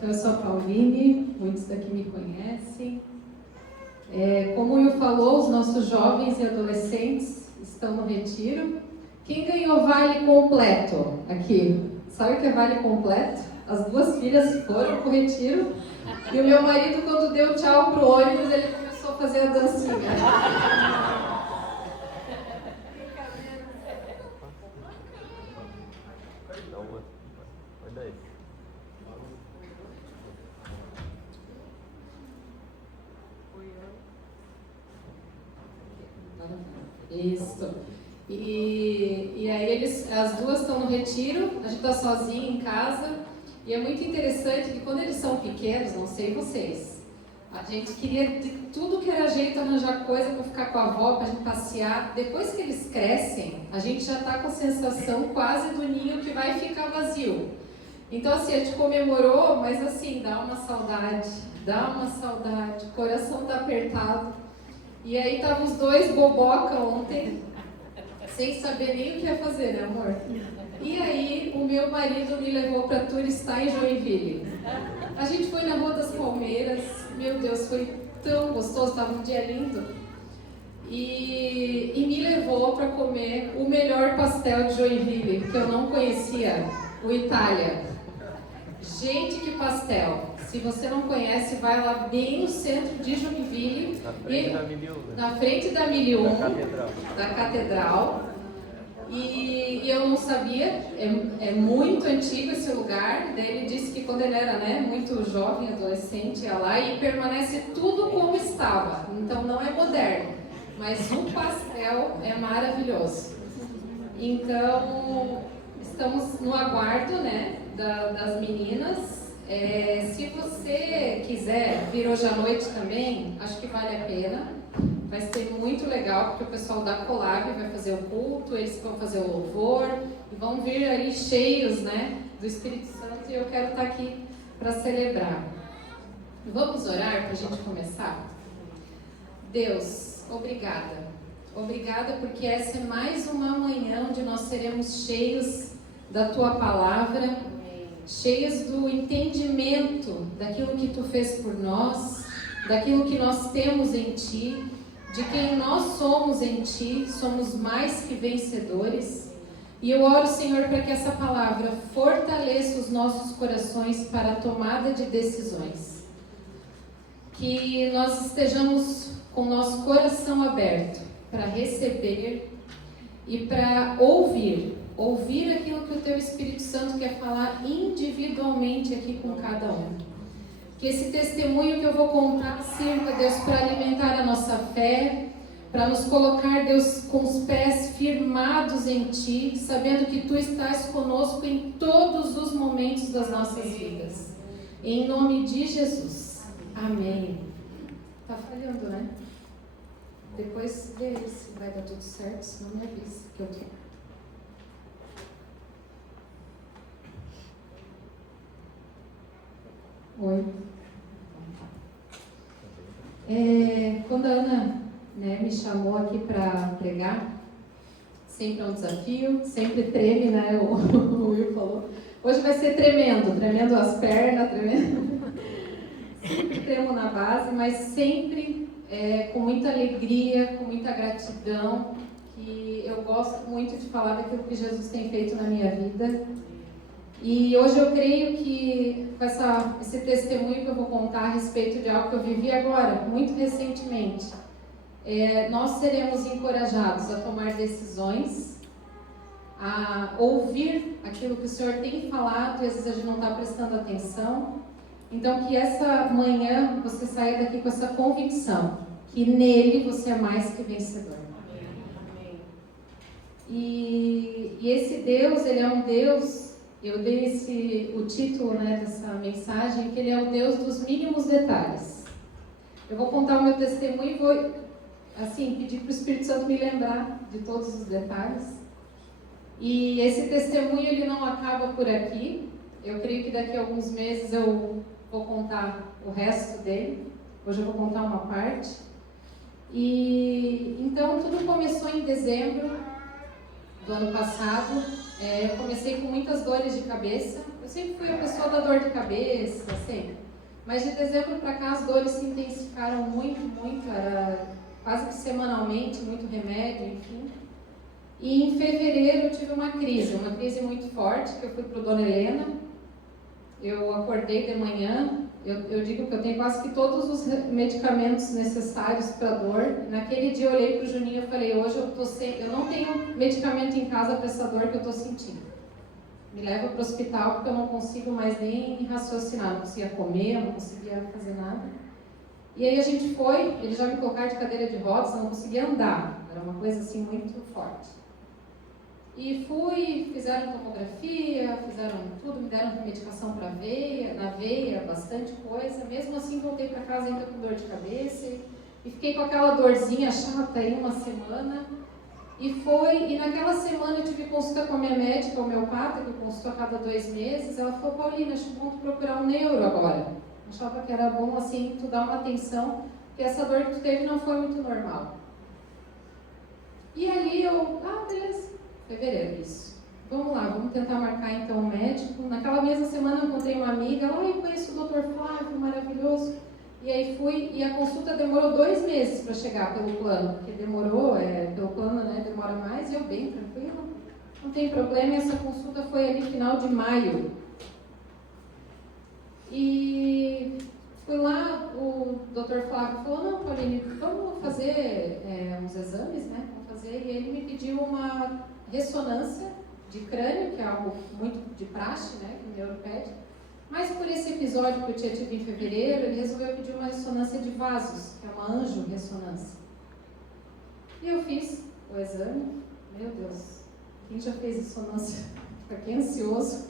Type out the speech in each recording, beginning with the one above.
Eu sou a Pauline, muitos daqui me conhecem. Como o Will falou, os nossos jovens e adolescentes estão no retiro. Quem ganhou vale completo aqui? Sabe o que é vale completo? As duas filhas foram para o retiro e o meu marido, quando deu tchau pro ônibus, ele começou a fazer a dancinha. Isso. E aí as duas estão no retiro, a gente está sozinho em casa, e é muito interessante que quando eles são pequenos, não sei vocês, a gente queria de tudo que era jeito arranjar coisa para ficar com a avó, para a gente passear. Depois que eles crescem, a gente já está com a sensação quase do ninho que vai ficar vazio. Então assim, a gente comemorou, mas assim, dá uma saudade, o coração está apertado. E aí estavam os dois boboca ontem, sem saber nem o que ia fazer, né, amor? E aí o meu marido me levou para turistar em Joinville. A gente foi na Rua das Palmeiras, meu Deus, foi tão gostoso, estava um dia lindo. E me levou para comer o melhor pastel de Joinville, que eu não conhecia, o Itália. Gente, que pastel! Se você não conhece, vai lá bem no centro de Joinville, na frente da 1001, da Catedral. E eu não sabia, é muito antigo esse lugar. Daí ele disse que quando ele era muito jovem, adolescente, ia lá e permanece tudo como estava. Então não é moderno, mas o pastel é maravilhoso. Então estamos no aguardo das meninas. Se você quiser vir hoje à noite também, acho que vale a pena. Vai ser muito legal, porque o pessoal da Colab vai fazer o culto, eles vão fazer o louvor, e vão vir aí cheios do Espírito Santo, e eu quero estar aqui para celebrar. Vamos orar para a gente começar? Deus, obrigada. Obrigada porque essa é mais uma manhã onde nós seremos cheios da Tua Palavra, cheias do entendimento daquilo que Tu fez por nós, daquilo que nós temos em Ti, de quem nós somos em Ti, somos mais que vencedores. E eu oro, Senhor, para que essa palavra fortaleça os nossos corações para a tomada de decisões. Que nós estejamos com o nosso coração aberto para receber e para ouvir aquilo que o Teu Espírito Santo quer falar individualmente aqui com cada um. Que esse testemunho que eu vou contar sirva, Deus, para alimentar a nossa fé, para nos colocar, Deus, com os pés firmados em Ti, sabendo que Tu estás conosco em todos os momentos das nossas vidas. Em nome de Jesus. Amém. Tá falhando, né? Depois vê se vai dar tudo certo, senão me avisa que eu quero. Oi. Quando a Ana me chamou aqui para pregar, sempre é um desafio, sempre treme, o Will falou. Hoje vai ser tremendo as pernas, sempre tremo na base, mas sempre com muita alegria, com muita gratidão, que eu gosto muito de falar daquilo que Jesus tem feito na minha vida. E hoje eu creio que com esse testemunho que eu vou contar a respeito de algo que eu vivi agora, muito recentemente, nós seremos encorajados a tomar decisões, a ouvir aquilo que o Senhor tem falado e às vezes a gente não está prestando atenção. Então que essa manhã você saia daqui com essa convicção, que nele você é mais que vencedor. E esse Deus, Ele é um Deus... Eu dei o título dessa mensagem, que Ele é o Deus dos mínimos detalhes. Eu vou contar o meu testemunho e vou, pedir para o Espírito Santo me lembrar de todos os detalhes. E esse testemunho, ele não acaba por aqui. Eu creio que daqui a alguns meses eu vou contar o resto dele. Hoje eu vou contar uma parte. E então, tudo começou em dezembro do ano passado. Eu comecei com muitas dores de cabeça. Eu Eu sempre fui a pessoa da dor de cabeça, sempre. Mas de dezembro para cá as dores se intensificaram muito, era quase que semanalmente, muito remédio, enfim. E em fevereiro eu tive uma crise muito forte, que eu fui para o Dona Helena. Eu acordei de manhã, eu digo que eu tenho quase que todos os medicamentos necessários para dor. Naquele dia eu olhei para o Juninho e falei, hoje eu não tenho medicamento em casa para essa dor que eu estou sentindo. Me leva para o hospital porque eu não consigo mais nem raciocinar, não conseguia comer, eu não conseguia fazer nada. E aí a gente foi, eles já me colocaram de cadeira de rodas, eu não conseguia andar, era uma coisa assim muito forte. E fui, fizeram tomografia, fizeram tudo, me deram medicação para veia, na veia, bastante coisa. Mesmo assim voltei para casa ainda com dor de cabeça e fiquei com aquela dorzinha chata aí uma semana. E naquela semana eu tive consulta com a minha médica, homeopata, que eu consulto a cada 2 meses. Ela falou, Paulina, acho bom tu procurar um neuro agora. Achava que era bom assim, tu dar uma atenção, porque essa dor que tu teve não foi muito normal. E aí beleza. Fevereiro, isso. Vamos lá, vamos tentar marcar então o médico. Naquela mesma semana eu encontrei uma amiga, eu conheço o Dr. Flávio, maravilhoso. E aí fui, e a consulta demorou 2 meses para chegar pelo plano, porque demorou, pelo plano, né, demora mais, e eu bem tranquila, não tem problema, e essa consulta foi ali final de maio. E fui lá, o Dr. Flávio falou, não, Pauline, vamos fazer uns exames, né, e ele me pediu uma ressonância de crânio, que é algo muito de praxe, né, que o neuro pede. Mas por esse episódio que eu tinha tido em fevereiro, ele resolveu pedir uma ressonância de vasos, que é uma anjo-ressonância. E eu fiz o exame. Meu Deus, quem já fez ressonância? Fiquei ansioso.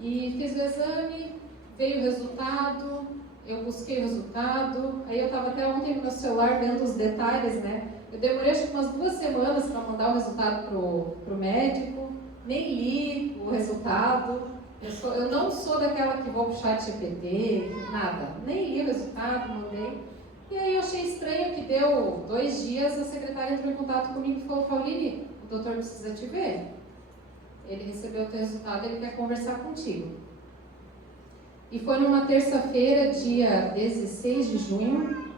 E fiz o exame, veio o resultado, eu busquei o resultado. Aí eu estava até ontem no meu celular vendo os detalhes, né? Eu demorei acho que umas 2 semanas para mandar o resultado pro médico, nem li o resultado. Eu não sou daquela que vou pro chat GPT, nada. Nem li o resultado, mandei. E aí eu achei estranho que deu 2 dias, a secretária entrou em contato comigo e falou, Pauline, o doutor precisa te ver. Ele recebeu o teu resultado, ele quer conversar contigo. E foi numa terça-feira, dia 16 de junho,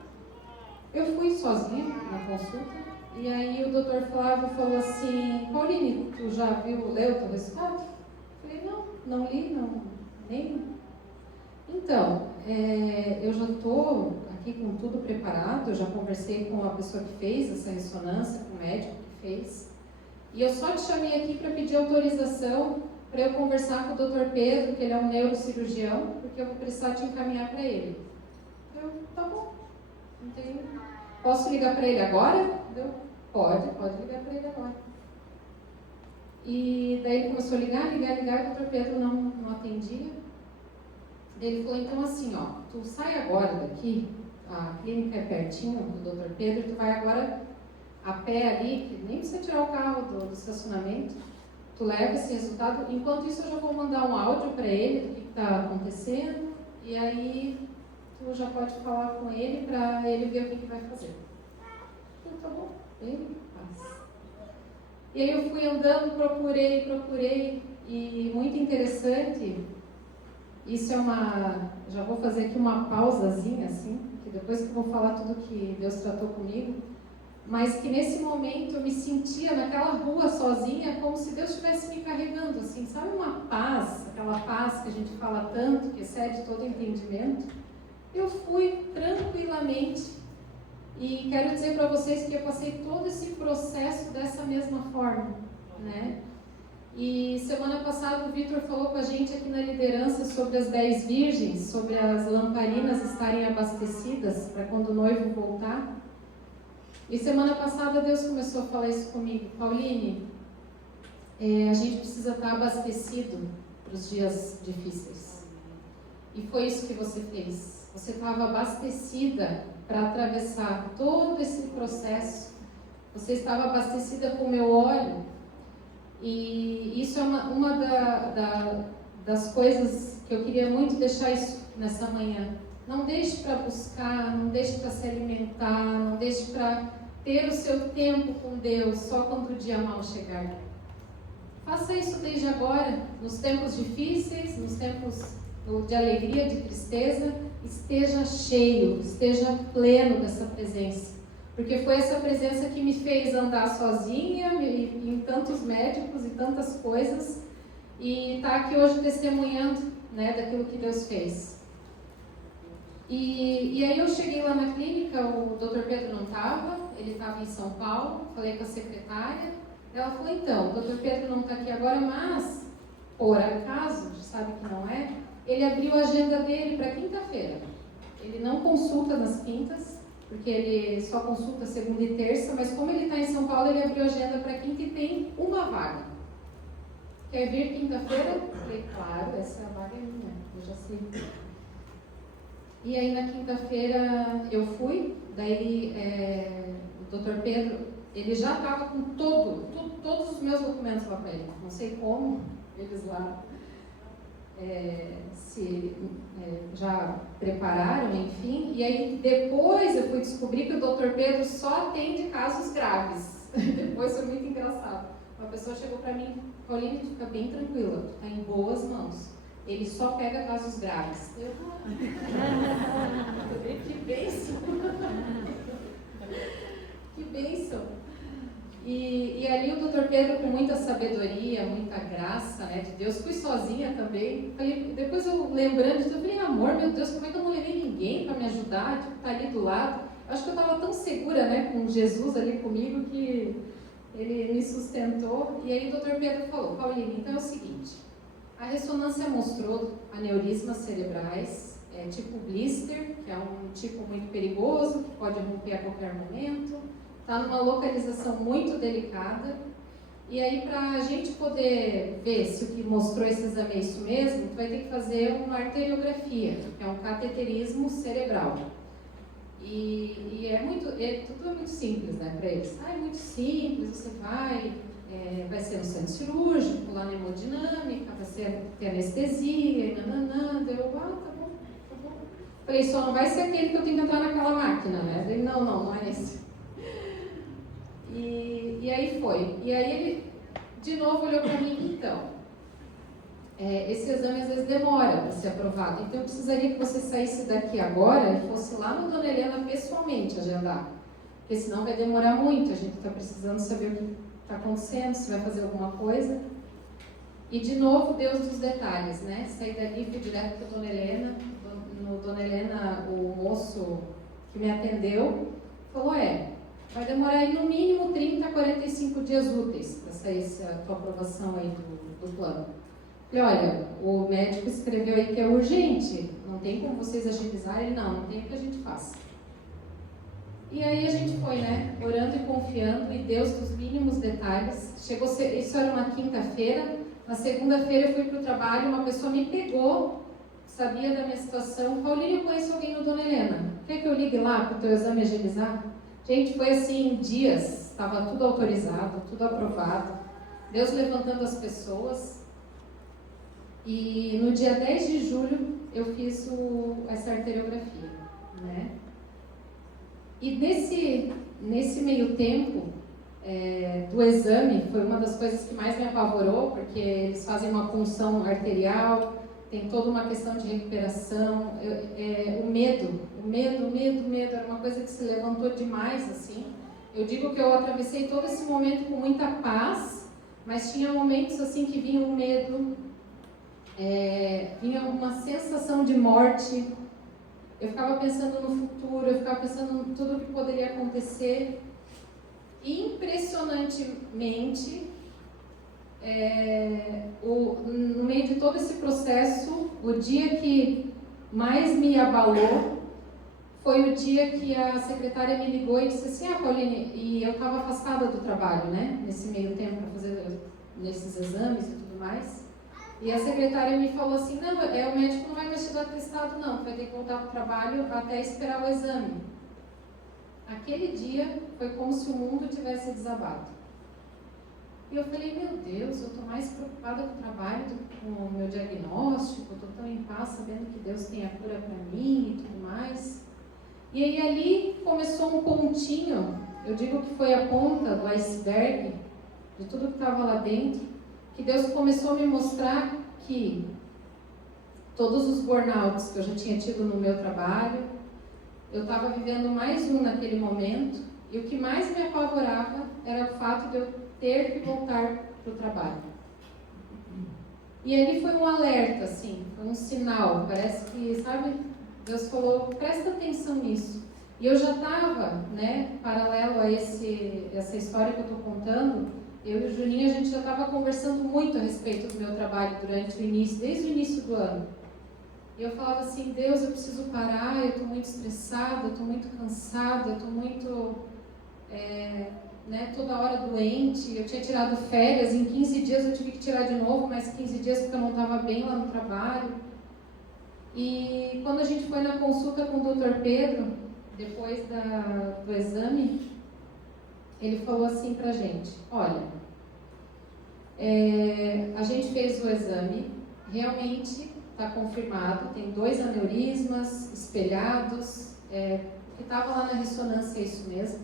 eu fui sozinha na consulta, e aí o Dr. Flávio falou assim, Pauline, tu já leu o teu resultado? Eu falei, não li, nem. Então, eu já estou aqui com tudo preparado, eu já conversei com a pessoa que fez essa ressonância, com o médico que fez, e eu só te chamei aqui para pedir autorização para eu conversar com o Dr. Pedro, que ele é um neurocirurgião, porque eu vou precisar te encaminhar para ele. Tá bom. Posso ligar para ele agora? Pode ligar para ele agora. E daí ele começou a ligar, e o Dr. Pedro não atendia. Ele falou, então assim, tu sai agora daqui, a clínica é pertinho do Dr. Pedro, tu vai agora a pé ali, que nem precisa tirar o carro do estacionamento, tu leva esse resultado. Enquanto isso eu já vou mandar um áudio para ele do que está acontecendo, e aí tu já pode falar com ele para ele ver o que vai fazer. Então, tá bom, ele faz. E aí eu fui andando, procurei, e muito interessante, isso já vou fazer aqui uma pausazinha, assim, que depois que eu vou falar tudo que Deus tratou comigo, mas que nesse momento eu me sentia naquela rua sozinha, como se Deus estivesse me carregando, assim, sabe uma paz, aquela paz que a gente fala tanto, que excede todo entendimento. Eu fui tranquilamente, e quero dizer para vocês que eu passei todo esse processo dessa mesma forma, né? E semana passada o Vitor falou com a gente aqui na liderança sobre as 10 virgens, sobre as lamparinas estarem abastecidas para quando o noivo voltar. E semana passada Deus começou a falar isso comigo, Pauline, a gente precisa estar abastecido para os dias difíceis. E foi isso que você fez. Você estava abastecida para atravessar todo esse processo. Você estava abastecida com o meu óleo. E isso é uma das coisas que eu queria muito deixar isso nessa manhã. Não deixe para buscar, não deixe para se alimentar, não deixe para ter o seu tempo com Deus só quando o dia mal chegar. Faça isso desde agora, nos tempos difíceis, nos tempos de alegria, de tristeza, esteja cheio, esteja pleno dessa presença. Porque foi essa presença que me fez andar sozinha em tantos médicos e tantas coisas, e estar aqui hoje testemunhando, né, daquilo que Deus fez. E aí eu cheguei lá na clínica, o Dr. Pedro não estava, ele estava em São Paulo, falei com a secretária, ela falou, então, o Dr. Pedro não está aqui agora, mas, por acaso, a gente sabe que não é, ele abriu a agenda dele para quinta-feira. Ele não consulta nas quintas, porque ele só consulta segunda e terça, mas como ele está em São Paulo, ele abriu a agenda para quinta e tem uma vaga. Quer vir quinta-feira? Eu falei, claro, essa vaga é minha, eu já sei. E aí na quinta-feira eu fui, daí o Dr. Pedro, ele já estava com todos os meus documentos lá para ele. Não sei como, eles lá já prepararam, enfim. E aí depois eu fui descobrir que o Dr. Pedro só atende casos graves. Depois foi muito engraçado. Uma pessoa chegou para mim, Pauline, fica bem tranquila, tu está em boas mãos. Ele só pega casos graves. Que bênção! Que bênção! E ali o Dr. Pedro, com muita sabedoria, muita graça, né, de Deus, fui sozinha também. Falei, depois eu lembrando disso, eu falei, amor, meu Deus, como é que eu não levei ninguém para me ajudar? Tipo, tá ali do lado. Acho que eu estava tão segura, né, com Jesus ali comigo, que ele me sustentou. E aí o Dr. Pedro falou, Pauline, então é o seguinte, a ressonância mostrou aneurismas cerebrais, tipo blister, que é um tipo muito perigoso, que pode romper a qualquer momento. Está numa localização muito delicada. E aí, para a gente poder ver se o que mostrou esse exame é isso mesmo, tu vai ter que fazer uma arteriografia, que é um cateterismo cerebral. E tudo é muito simples, né, para eles. É muito simples, você vai ser um centro cirúrgico, lá na hemodinâmica, vai ter anestesia, e nananã. Tá bom. Falei, só não vai ser aquele que eu tenho que entrar naquela máquina, né? Falei, não é esse. E aí foi. E aí ele, de novo, olhou para mim, então, esse exame às vezes demora para ser aprovado, então eu precisaria que você saísse daqui agora e fosse lá no Dona Helena pessoalmente agendar, porque senão vai demorar muito, a gente está precisando saber o que está acontecendo, se vai fazer alguma coisa. E de novo, Deus dos detalhes, né? Saí dali, fui direto para Dona Helena. No Dona Helena, o moço que me atendeu falou, vai demorar aí no mínimo 30 a 45 dias úteis para sair a tua aprovação aí do plano. Falei, olha, o médico escreveu aí que é urgente, não tem como vocês agilizarem? Não tem o que a gente faça. E aí a gente foi, né, orando e confiando, e Deus dos mínimos detalhes. Isso era uma quinta-feira, na segunda-feira eu fui para o trabalho, uma pessoa me pegou, sabia da minha situação, Paulinho, eu conheço alguém no Dona Helena, quer que eu ligue lá para o teu exame agilizar? Gente, foi assim, dias, estava tudo autorizado, tudo aprovado, Deus levantando as pessoas. E no dia 10 de julho eu fiz essa arteriografia, né? E nesse meio tempo do exame, foi uma das coisas que mais me apavorou, porque eles fazem uma punção arterial, tem toda uma questão de recuperação, o medo, era uma coisa que se levantou demais, assim. Eu digo que eu atravessei todo esse momento com muita paz, mas tinha momentos assim que vinha um medo, vinha uma sensação de morte. Eu ficava pensando no futuro, eu ficava pensando em tudo o que poderia acontecer. Impressionantemente, no meio de todo esse processo, o dia que mais me abalou foi o dia que a secretária me ligou e disse assim, Pauline, e eu estava afastada do trabalho, né, nesse meio tempo, para fazer nesses exames e tudo mais. E a secretária me falou assim, não, o médico não vai mais te dar atestado não, vai ter que voltar para o trabalho até esperar o exame. Aquele dia foi como se o mundo tivesse desabado. E eu falei, meu Deus, eu estou mais preocupada com o trabalho do que com o meu diagnóstico, eu estou tão em paz sabendo que Deus tem a cura para mim e tudo mais. E aí ali começou um pontinho, eu digo que foi a ponta do iceberg, de tudo que estava lá dentro, que Deus começou a me mostrar que todos os burnouts que eu já tinha tido no meu trabalho, eu estava vivendo mais um naquele momento, e o que mais me apavorava era o fato de eu ter que voltar para o trabalho. E ali foi um alerta, assim, foi um sinal, parece que, sabe, Deus falou, presta atenção nisso. E eu já estava, né, paralelo a essa história que eu estou contando, eu e o Juninho, a gente já estava conversando muito a respeito do meu trabalho durante o início, desde o início do ano. E eu falava assim, Deus, eu preciso parar, eu estou muito estressada, eu estou muito cansada, eu estou muito, né, toda hora doente. Eu tinha tirado férias, em 15 dias eu tive que tirar de novo, mais 15 dias porque eu não estava bem lá no trabalho. E quando a gente foi na consulta com o Dr. Pedro, depois do exame, ele falou assim pra gente, olha, a gente fez o exame, realmente está confirmado, tem 2 aneurismas espelhados, o que estava lá na ressonância é isso mesmo,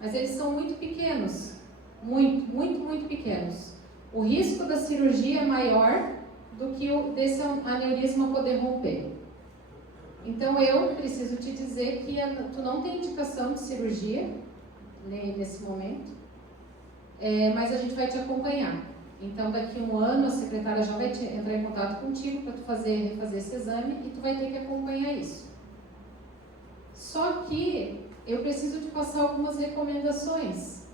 mas eles são muito pequenos, muito pequenos. O risco da cirurgia é maior do que desse aneurisma poder romper. Então eu preciso te dizer que tu não tem indicação de cirurgia nesse momento, mas a gente vai te acompanhar. Então daqui a 1 ano a secretária já vai entrar em contato contigo para tu refazer esse exame e tu vai ter que acompanhar isso. Só que eu preciso te passar algumas recomendações,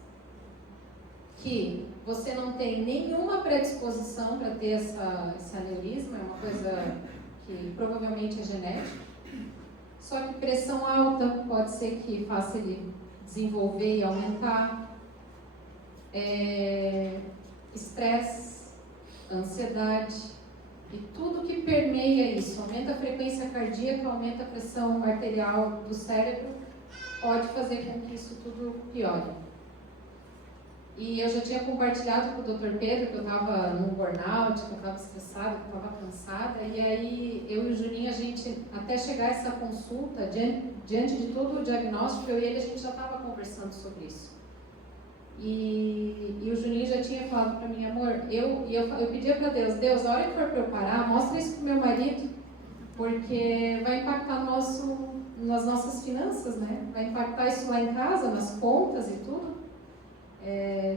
que você não tem nenhuma predisposição para ter esse aneurisma, é uma coisa que provavelmente é genética, só que pressão alta pode ser que faça ele desenvolver e aumentar, estresse, ansiedade, e tudo que permeia isso, aumenta a frequência cardíaca, aumenta a pressão arterial do cérebro, pode fazer com que isso tudo piore. E eu já tinha compartilhado com o Dr. Pedro que eu estava num burnout, que eu estava estressada, que eu estava cansada, e aí eu e o Juninho, a gente, até chegar a essa consulta, diante de todo o diagnóstico, eu e ele, a gente já estava conversando sobre isso. E o Juninho já tinha falado para mim, amor, eu pedia para Deus, a hora que for para eu parar, mostra isso para o meu marido, porque vai impactar nas nossas finanças, né? Vai impactar isso lá em casa, nas contas e tudo.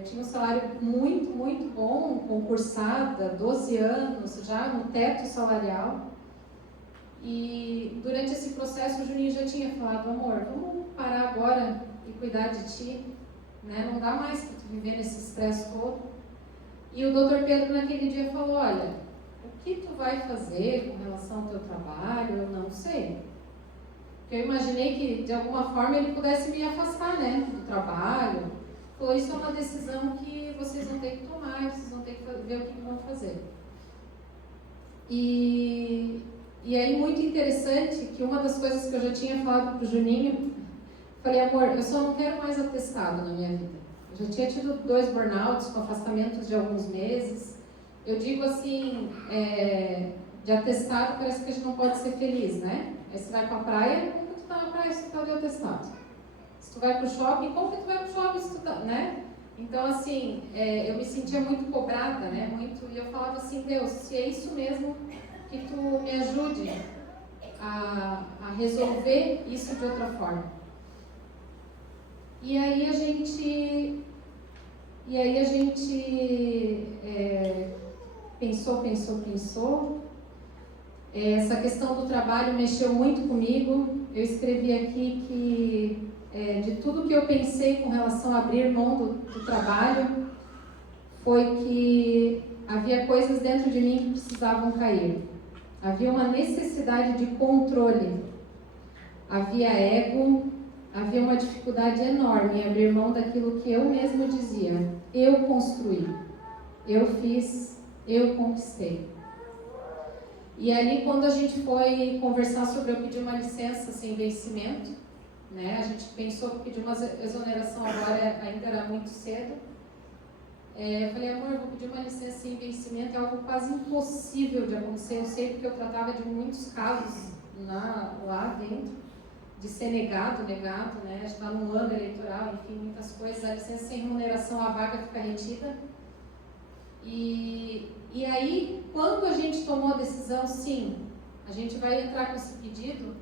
Tinha um salário muito bom, concursada, 12 anos, já no teto salarial. E durante esse processo o Juninho já tinha falado, amor, vamos parar agora e cuidar de ti, né? Não dá mais para tu viver nesse estresse todo. E o Dr. Pedro naquele dia falou, olha, o que tu vai fazer com relação ao teu trabalho, eu não sei. Porque eu imaginei que de alguma forma ele pudesse me afastar, né, do trabalho. Falou, isso é uma decisão que vocês vão ter que tomar, vocês vão ter que ver o que vão fazer. E aí, muito interessante, que uma das coisas que eu já tinha falado para o Juninho, falei, amor, eu só não quero mais atestado na minha vida. Eu já tinha tido 2 burnouts com afastamentos de alguns meses. Eu digo assim, de atestado parece que a gente não pode ser feliz, né? Aí você vai para a praia, como que tu tá na praia se tu tá de atestado? Se tu vai para o shopping, como que tu vai para o shopping se tu tá, né? Então, assim, eu me sentia muito cobrada, né? E eu falava assim, Deus, se é isso mesmo, que tu me ajude a resolver isso de outra forma. E aí a gente pensou. Essa questão do trabalho mexeu muito comigo. Eu escrevi aqui que de tudo que eu pensei com relação a abrir mão do trabalho, foi que havia coisas dentro de mim que precisavam cair. Havia uma necessidade de controle. Havia ego, havia uma dificuldade enorme em abrir mão daquilo que eu mesma dizia. Eu construí, eu fiz, eu conquistei. E ali, quando a gente foi conversar sobre eu pedir uma licença sem vencimento, né, a gente pensou que pedir uma exoneração agora ainda era muito cedo. Eu falei, amor, eu vou pedir uma licença sem vencimento, é algo quase impossível de acontecer. Eu sei porque eu tratava de muitos casos lá dentro, de ser negado, né? A gente está num ano eleitoral, enfim, muitas coisas. A licença sem remuneração, a vaga fica retida. E aí, quando a gente tomou a decisão, sim, a gente vai entrar com esse pedido,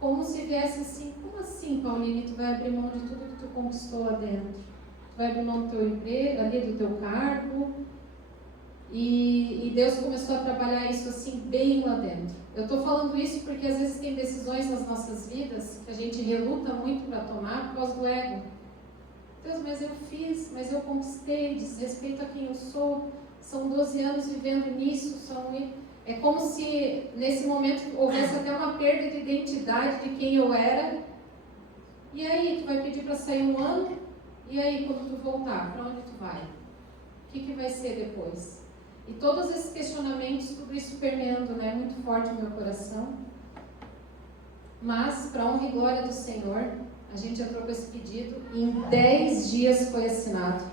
como se viesse assim, como assim, Pauline, tu vai abrir mão de tudo que tu conquistou lá dentro? Tu vai abrir mão do teu emprego, ali do teu cargo? E Deus começou a trabalhar isso assim, bem lá dentro. Eu estou falando isso porque às vezes tem decisões nas nossas vidas que a gente reluta muito para tomar por causa do ego. Deus, mas eu fiz, mas eu conquistei, diz respeito a quem eu sou. São 12 anos vivendo nisso, é como se nesse momento houvesse até uma perda de identidade de quem eu era. E aí, tu vai pedir para sair um ano? E aí, quando tu voltar, para onde tu vai? O que vai ser depois? E todos esses questionamentos, tudo isso permeando, né, muito forte no meu coração. Mas, para honra e glória do Senhor, a gente entrou com esse pedido e em 10 dias foi assinado.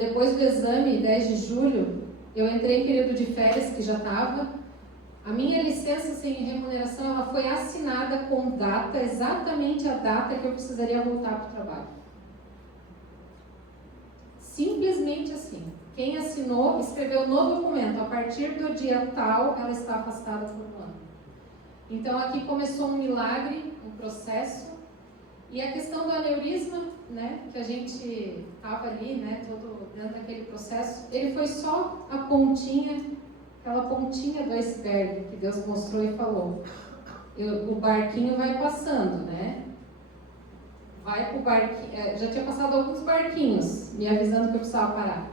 Depois do exame, 10 de julho, eu entrei em período de férias, que já estava. A minha licença sem remuneração, ela foi assinada com data, exatamente a data que eu precisaria voltar para o trabalho. Simplesmente assim. Quem assinou, escreveu no documento, a partir do dia tal, ela está afastada por um ano. Então aqui começou um milagre, um processo. E a questão do aneurisma, né, que a gente estava ali, né, todo dentro daquele processo, ele foi só a pontinha, aquela pontinha do iceberg que Deus mostrou e falou. O barquinho vai passando, né? Vai pro barquinho, já tinha passado alguns barquinhos me avisando que eu precisava parar.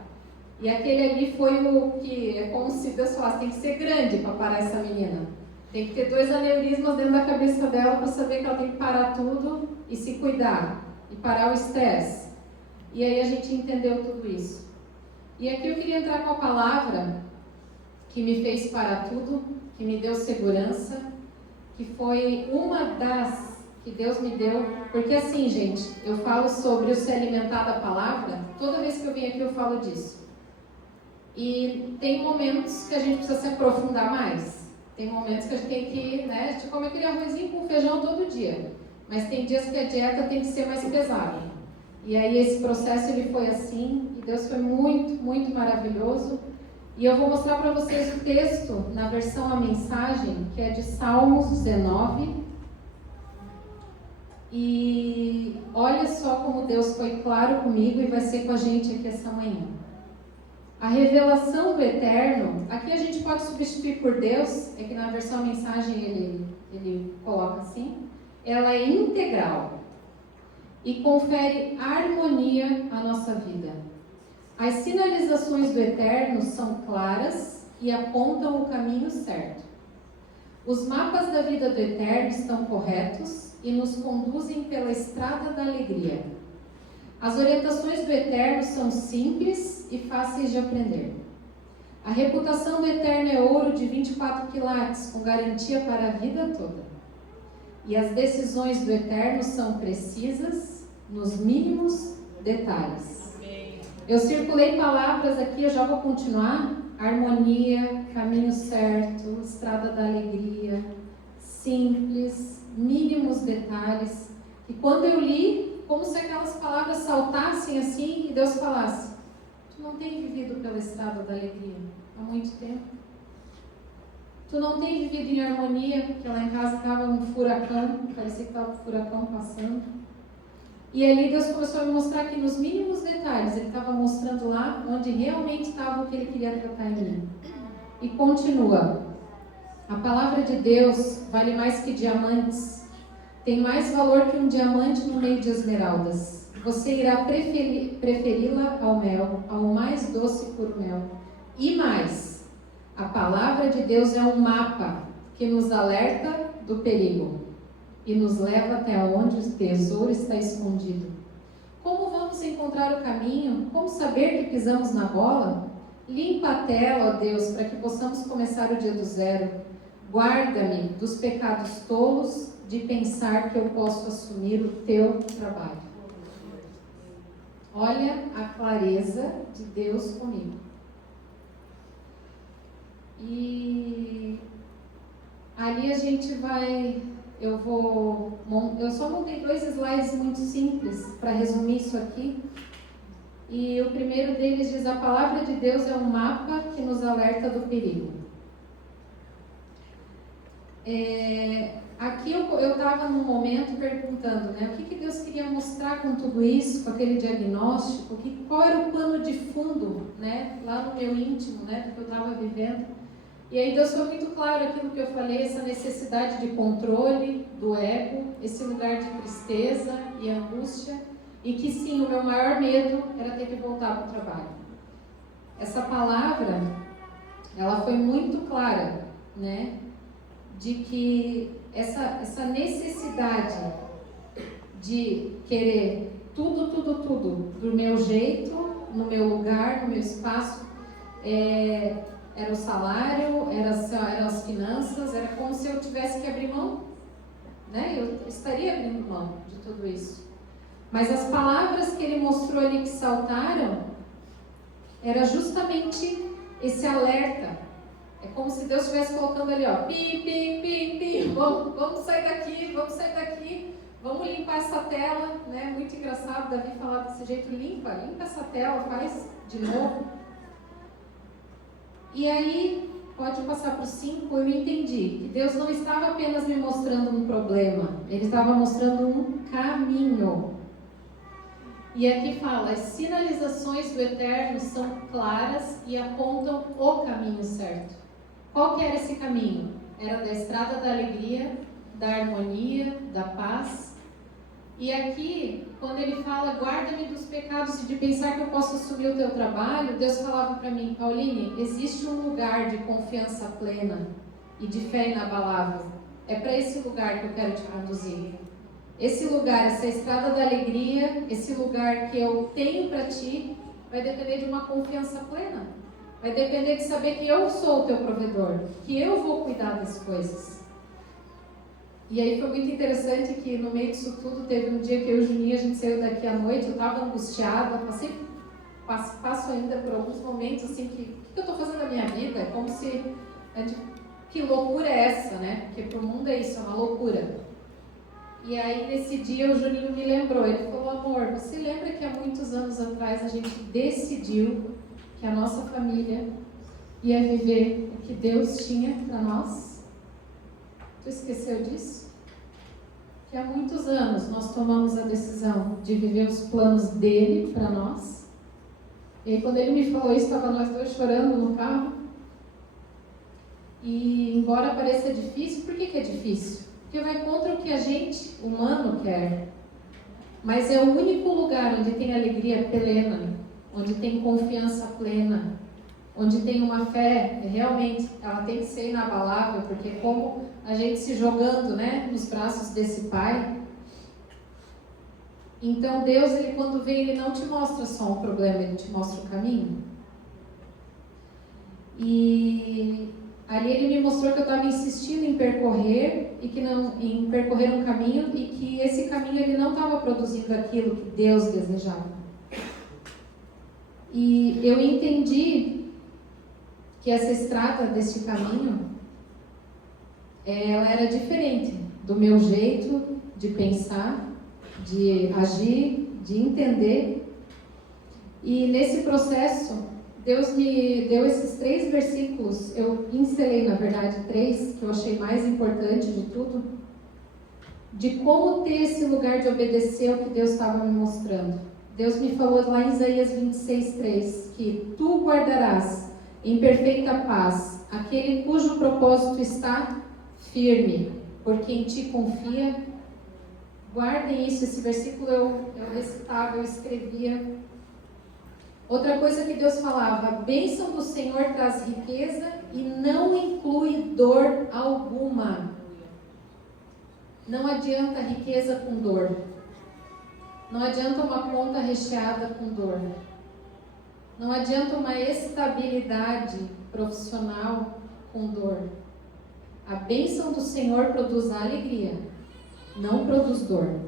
E aquele ali foi o que é como se Deus falasse, tem que ser grande para parar essa menina. Tem que ter 2 aneurismas dentro da cabeça dela para saber que ela tem que parar tudo e se cuidar. E parar o estresse. E aí a gente entendeu tudo isso. E aqui eu queria entrar com a palavra que me fez parar tudo, que me deu segurança, que foi uma das que Deus me deu. Porque assim, gente, eu falo sobre o se alimentar da palavra, toda vez que eu venho aqui eu falo disso. E tem momentos que a gente precisa se aprofundar mais. Tem momentos que a gente tem que, né, a gente come aquele arrozinho com feijão todo dia. Mas tem dias que a dieta tem que ser mais pesada. E aí esse processo ele foi assim, e Deus foi muito, muito maravilhoso. E eu vou mostrar para vocês o texto na versão A Mensagem, que é de Salmos 19. E olha só como Deus foi claro comigo e vai ser com a gente aqui essa manhã. A revelação do Eterno, aqui a gente pode substituir por Deus, é que na versão A Mensagem ele coloca assim, ela é integral e confere harmonia à nossa vida. As sinalizações do Eterno são claras e apontam o caminho certo. Os mapas da vida do Eterno estão corretos e nos conduzem pela estrada da alegria. As orientações do Eterno são simples e fáceis de aprender. A reputação do Eterno é ouro de 24 quilates, com garantia para a vida toda. E as decisões do Eterno são precisas, nos mínimos detalhes. Eu circulei palavras aqui, eu já vou continuar. Harmonia, caminho certo, estrada da alegria, simples, mínimos detalhes. E quando eu li, como se aquelas palavras saltassem assim e Deus falasse: tu não tem vivido pela estrada da alegria há muito tempo? Tu não tem vivido em harmonia, porque lá em casa estava um furacão, parecia que estava um furacão passando. E ali Deus começou a me mostrar que nos mínimos detalhes, Ele estava mostrando lá onde realmente estava o que Ele queria tratar em mim. E continua: a palavra de Deus vale mais que diamantes, tem mais valor que um diamante no meio de esmeraldas. Você irá preferi-la ao mel, ao mais doce e puro mel. E mais, a palavra de Deus é um mapa que nos alerta do perigo e nos leva até onde o tesouro está escondido. Como vamos encontrar o caminho? Como saber que pisamos na bola? Limpa a tela, ó Deus, para que possamos começar o dia do zero. Guarda-me dos pecados tolos de pensar que eu posso assumir o teu trabalho. Olha a clareza de Deus comigo. E ali a gente vai... Eu só montei 2 slides muito simples para resumir isso aqui. E o primeiro deles diz: a palavra de Deus é um mapa que nos alerta do perigo. Aqui eu estava num momento perguntando, né, o que Deus queria mostrar com tudo isso, com aquele diagnóstico, qual era o plano de fundo, né, lá no meu íntimo, né, do que eu estava vivendo. E aí Deus foi muito claro aquilo que eu falei, essa necessidade de controle do ego, esse lugar de tristeza e angústia, e que sim, o meu maior medo era ter que voltar para o trabalho. Essa palavra, ela foi muito clara, né, de que essa necessidade de querer tudo do meu jeito, no meu lugar, no meu espaço, era o salário, eram as finanças, era como se eu tivesse que abrir mão, né? Eu estaria abrindo mão de tudo isso. Mas as palavras que ele mostrou ali que saltaram, era justamente esse alerta. É como se Deus estivesse colocando ali, ó, pi, vamos sair daqui, vamos limpar essa tela, né? Muito engraçado, Davi falava desse jeito, limpa essa tela, faz de novo. E aí, pode passar para o 5, eu entendi que Deus não estava apenas me mostrando um problema, Ele estava mostrando um caminho. E aqui fala, as sinalizações do Eterno são claras e apontam o caminho certo. Qual que era esse caminho? Era da estrada da alegria, da harmonia, da paz. E aqui, quando ele fala, guarda-me dos pecados e de pensar que eu posso assumir o teu trabalho, Deus falava para mim, Pauline, existe um lugar de confiança plena e de fé inabalável. É para esse lugar que eu quero te conduzir. Esse lugar, essa estrada da alegria, esse lugar que eu tenho para ti, vai depender de uma confiança plena. Vai depender de saber que eu sou o teu provedor, que eu vou cuidar das coisas. E aí foi muito interessante que no meio disso tudo, teve um dia que eu e o Juninho, a gente saiu daqui à noite, eu estava angustiada, passo ainda por alguns momentos assim, o que eu estou fazendo na minha vida? É como se, que loucura é essa, né? Porque pro mundo é isso, é uma loucura. E aí nesse dia o Juninho me lembrou, ele falou, amor, você lembra que há muitos anos atrás a gente decidiu que a nossa família ia viver o que Deus tinha para nós? Tu esqueceu disso? Que há muitos anos nós tomamos a decisão de viver os planos dele para nós. E aí quando ele me falou isso, estava nós dois chorando no carro. E embora pareça difícil, por que é difícil? Porque vai contra o que a gente, humano, quer. Mas é o único lugar onde tem alegria plena, onde tem confiança plena, onde tem uma fé, realmente, ela tem que ser inabalável, porque é como a gente se jogando, né, nos braços desse Pai. Então Deus, ele quando vem, ele não te mostra só um problema, ele te mostra o caminho. E ali ele me mostrou que eu estava insistindo em percorrer em percorrer um caminho e que esse caminho ele não estava produzindo aquilo que Deus desejava. E eu entendi que essa estrada desse caminho, ela era diferente do meu jeito de pensar, de agir, de entender. E nesse processo, Deus me deu esses 3 versículos, eu pincelei, na verdade, 3, que eu achei mais importante de tudo, de como ter esse lugar de obedecer ao que Deus estava me mostrando. Deus me falou lá em Isaías 26:3, que tu guardarás em perfeita paz aquele cujo propósito está firme, porque em ti confia. Guardem isso, esse versículo eu recitava, eu escrevia. Outra coisa que Deus falava, a bênção do Senhor traz riqueza e não inclui dor alguma. Não adianta riqueza com dor. Não adianta uma conta recheada com dor. Não adianta uma estabilidade profissional com dor. A bênção do Senhor produz alegria, não produz dor.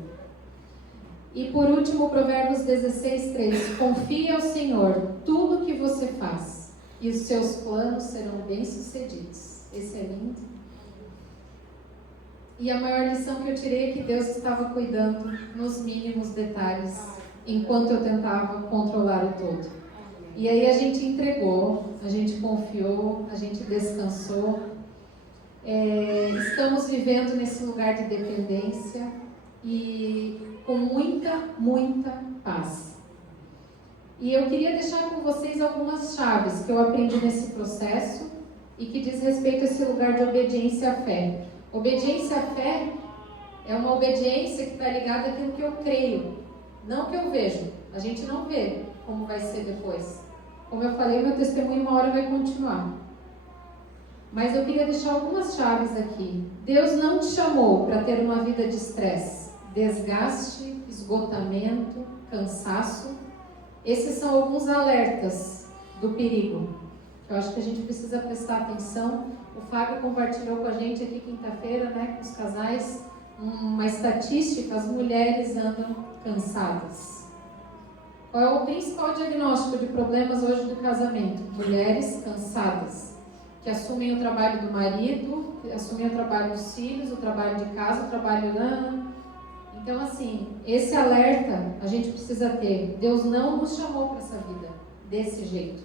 E por último, Provérbios 16:3. Confie ao Senhor tudo o que você faz, e os seus planos serão bem-sucedidos. Esse é lindo. E a maior lição que eu tirei é que Deus estava cuidando nos mínimos detalhes enquanto eu tentava controlar o todo. E aí a gente entregou, a gente confiou, a gente descansou. Estamos vivendo nesse lugar de dependência e com muita, muita paz. E eu queria deixar com vocês algumas chaves que eu aprendi nesse processo e que diz respeito a esse lugar de obediência à fé. Obediência à fé é uma obediência que está ligada àquilo que eu creio, não que eu vejo. A gente não vê como vai ser depois. Como eu falei, meu testemunho uma hora vai continuar. Mas eu queria deixar algumas chaves aqui. Deus não te chamou para ter uma vida de estresse, desgaste, esgotamento, cansaço. Esses são alguns alertas do perigo. Eu acho que a gente precisa prestar atenção. O Fábio compartilhou com a gente aqui quinta-feira, né, com os casais, uma estatística: as mulheres andam cansadas. Qual é o principal diagnóstico de problemas hoje do casamento? Mulheres cansadas, que assumem o trabalho do marido, que assumem o trabalho dos filhos, o trabalho de casa, o trabalho... Então, assim, esse alerta a gente precisa ter. Deus não nos chamou para essa vida desse jeito.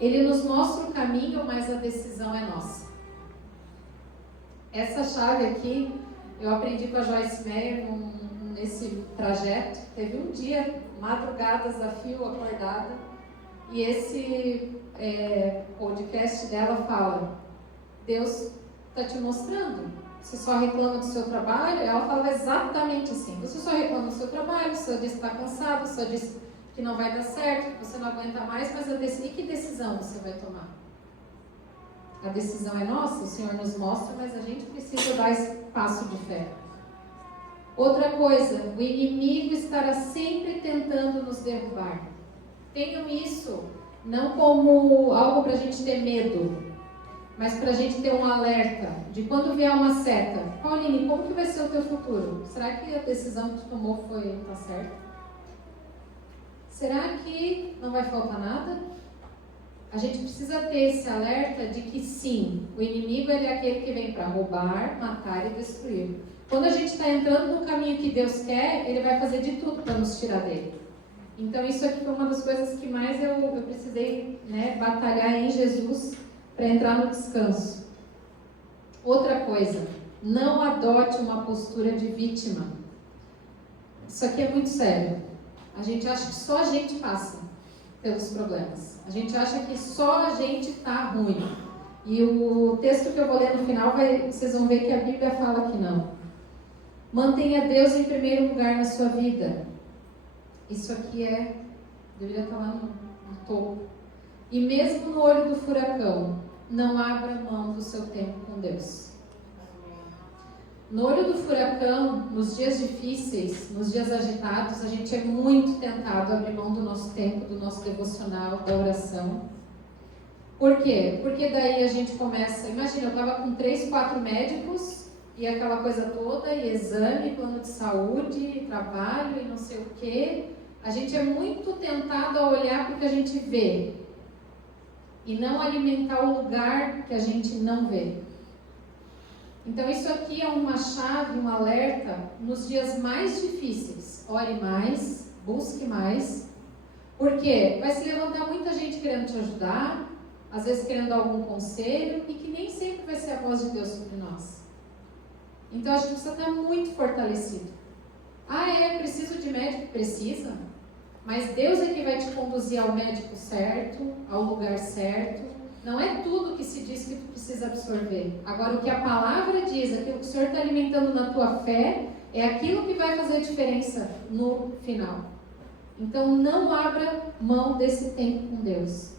Ele nos mostra o caminho, mas a decisão é nossa. Essa chave aqui, eu aprendi com a Joyce Meyer nesse trajeto. Teve um dia, madrugadas a fio, acordada, e esse podcast dela fala: Deus está te mostrando. Você só reclama do seu trabalho? Ela fala exatamente assim: você só reclama do seu trabalho, só diz que está cansado, só diz que não vai dar certo, que você não aguenta mais, mas e que decisão você vai tomar? A decisão é nossa, o Senhor nos mostra, mas a gente precisa dar esse passo de fé. Outra coisa, o inimigo estará sempre tentando nos derrubar. Tenham isso não como algo para a gente ter medo, mas para a gente ter um alerta de quando vier uma seta. Pauline, como que vai ser o teu futuro? Será que a decisão que tu tomou está certa? Será que não vai faltar nada? A gente precisa ter esse alerta de que sim, o inimigo ele é aquele que vem para roubar, matar e destruir. Quando a gente está entrando no caminho que Deus quer, ele vai fazer de tudo para nos tirar dele. Então isso aqui foi uma das coisas que mais eu precisei, batalhar em Jesus para entrar no descanso. Outra coisa, não adote uma postura de vítima. Isso aqui é muito sério. A gente acha que só a gente passa pelos problemas. A gente acha que só a gente está ruim. E o texto que eu vou ler no final, vocês vão ver que a Bíblia fala que não. Mantenha Deus em primeiro lugar na sua vida. Isso aqui deveria estar lá no topo. E mesmo no olho do furacão, não abra mão do seu tempo com Deus. No olho do furacão, nos dias difíceis, nos dias agitados, a gente é muito tentado a abrir mão do nosso tempo, do nosso devocional, da oração. Por quê? Porque daí a gente começa... Imagina, eu estava com 3, 4 médicos e aquela coisa toda, e exame, plano de saúde, trabalho e não sei o quê. A gente é muito tentado a olhar para o que a gente vê e não alimentar o lugar que a gente não vê. Então isso aqui é uma chave, um alerta nos dias mais difíceis. Ore mais, busque mais. Por quê? Vai se levantar muita gente querendo te ajudar, às vezes querendo algum conselho, e que nem sempre vai ser a voz de Deus sobre nós. Então a gente precisa estar muito fortalecido. Preciso de médico? Precisa. Mas Deus é que vai te conduzir ao médico certo, ao lugar certo. Não é tudo que se diz que tu precisa absorver. Agora, o que a palavra diz, aquilo que o Senhor está alimentando na tua fé, é aquilo que vai fazer a diferença no final. Então, não abra mão desse tempo com Deus.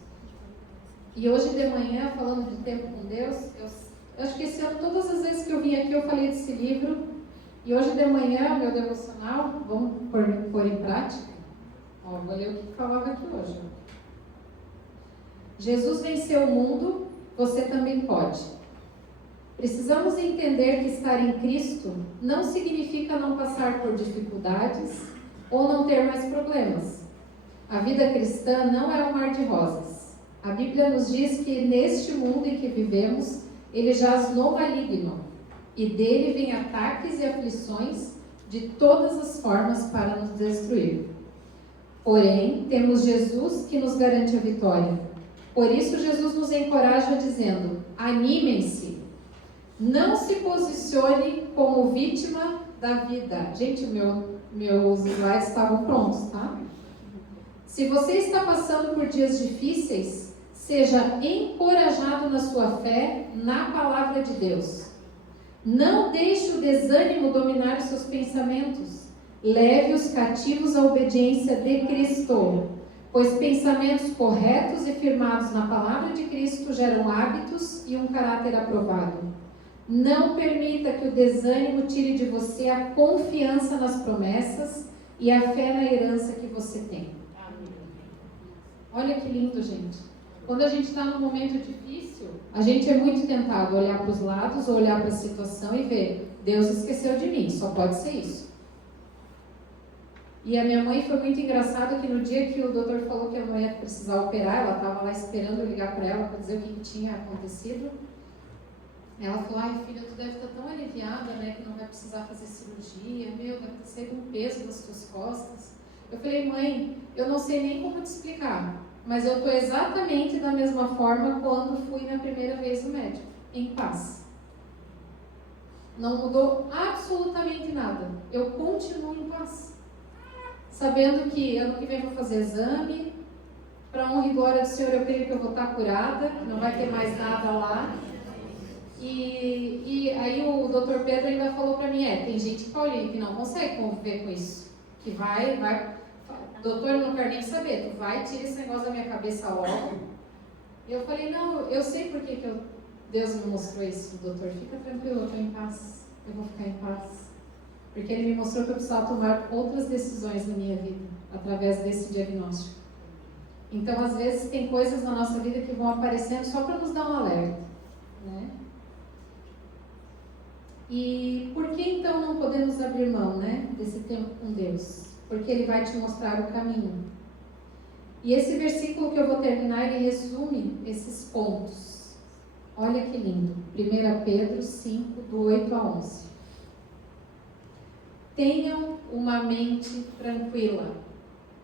E hoje de manhã, falando de tempo com Deus, eu acho que esse ano, todas as vezes que eu vim aqui, eu falei desse livro. E hoje de manhã, meu devocional, vamos pôr em prática. Vou ler o que falava aqui hoje. Jesus venceu o mundo, você também pode. Precisamos entender que estar em Cristo não significa não passar por dificuldades ou não ter mais problemas. A vida cristã não é um mar de rosas. A Bíblia nos diz que neste mundo em que vivemos, ele jaz no maligno, e dele vêm ataques e aflições de todas as formas para nos destruir. Porém, temos Jesus que nos garante a vitória. Por isso, Jesus nos encoraja dizendo: animem-se, não se posicione como vítima da vida. Gente, meus slides estavam prontos, tá? Se você está passando por dias difíceis, seja encorajado na sua fé, na palavra de Deus. Não deixe o desânimo dominar os seus pensamentos. Leve os cativos à obediência de Cristo, pois pensamentos corretos e firmados na palavra de Cristo geram hábitos e um caráter aprovado. Não permita que o desânimo tire de você a confiança nas promessas e a fé na herança que você tem. Olha que lindo, gente. Quando a gente está num momento difícil, a gente é muito tentado a olhar para os lados, ou olhar para a situação e ver: Deus esqueceu de mim, só pode ser isso. E a minha mãe foi muito engraçada que no dia que o doutor falou que a mãe ia precisar operar, ela estava lá esperando eu ligar para ela para dizer o que tinha acontecido. Ela falou: ai filha, tu deve estar tão aliviada, né, que não vai precisar fazer cirurgia, meu, deve ter saído um peso das tuas costas. Eu falei: mãe, eu não sei nem como te explicar, mas eu estou exatamente da mesma forma quando fui na primeira vez no médico, em paz. Não mudou absolutamente nada, eu continuo em paz. Sabendo que ano que vem vou fazer exame, para honra e glória do Senhor, eu creio que eu vou estar curada, não vai ter mais nada lá. E aí o doutor Pedro ainda falou para mim: tem gente, Paulinho, que não consegue conviver com isso, que vai, doutor, eu não quero nem saber, tu vai, tira esse negócio da minha cabeça logo. E eu falei: não, eu sei por que Deus me mostrou isso, doutor, fica tranquilo, eu estou em paz, eu vou ficar em paz. Porque Ele me mostrou que eu precisava tomar outras decisões na minha vida, através desse diagnóstico. Então, às vezes, tem coisas na nossa vida que vão aparecendo só para nos dar um alerta, né? E por que então não podemos abrir mão, né, desse tempo com Deus? Porque Ele vai te mostrar o caminho. E esse versículo que eu vou terminar, ele resume esses pontos. Olha que lindo. 1 Pedro 5, do 8 a 11. Tenham uma mente tranquila,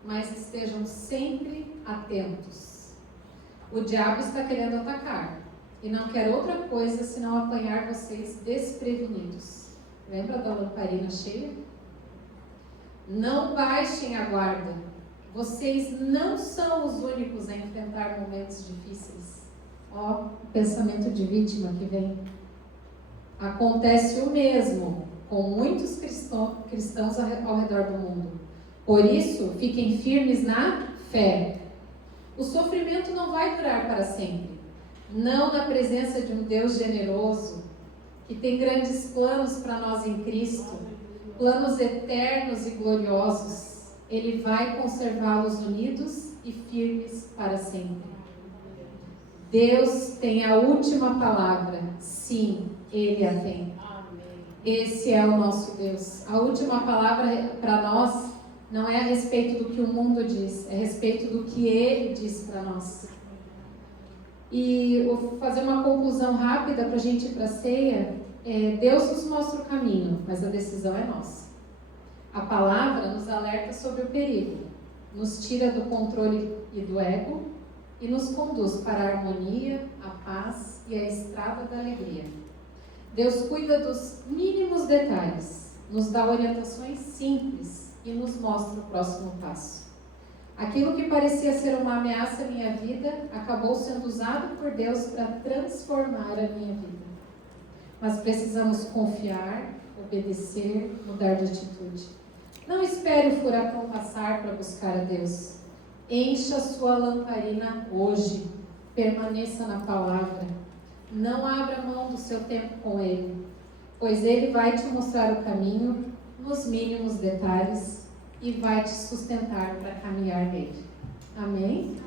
mas estejam sempre atentos. O diabo está querendo atacar e não quer outra coisa senão apanhar vocês desprevenidos. Lembra da lamparina cheia? Não baixem a guarda. Vocês não são os únicos a enfrentar momentos difíceis. Ó, o pensamento de vítima que vem. Acontece o mesmo com muitos cristãos ao redor do mundo. Por isso, fiquem firmes na fé. O sofrimento não vai durar para sempre. Não na presença de um Deus generoso, que tem grandes planos para nós em Cristo, planos eternos e gloriosos. Ele vai conservá-los unidos e firmes para sempre. Deus tem a última palavra. Sim, Ele a tem. Esse é o nosso Deus. A última palavra para nós não é a respeito do que o mundo diz, é a respeito do que Ele diz para nós. E vou fazer uma conclusão rápida para a gente ir para a ceia. Deus nos mostra o caminho, mas a decisão é nossa. A palavra nos alerta sobre o perigo, nos tira do controle e do ego e nos conduz para a harmonia, a paz e a estrada da alegria. Deus cuida dos mínimos detalhes, nos dá orientações simples e nos mostra o próximo passo. Aquilo que parecia ser uma ameaça à minha vida acabou sendo usado por Deus para transformar a minha vida. Mas precisamos confiar, obedecer, mudar de atitude. Não espere o furacão passar para buscar a Deus. Encha sua lamparina hoje. Permaneça na palavra. Não abra mão do seu tempo com Ele, pois Ele vai te mostrar o caminho nos mínimos detalhes e vai te sustentar para caminhar nele. Amém?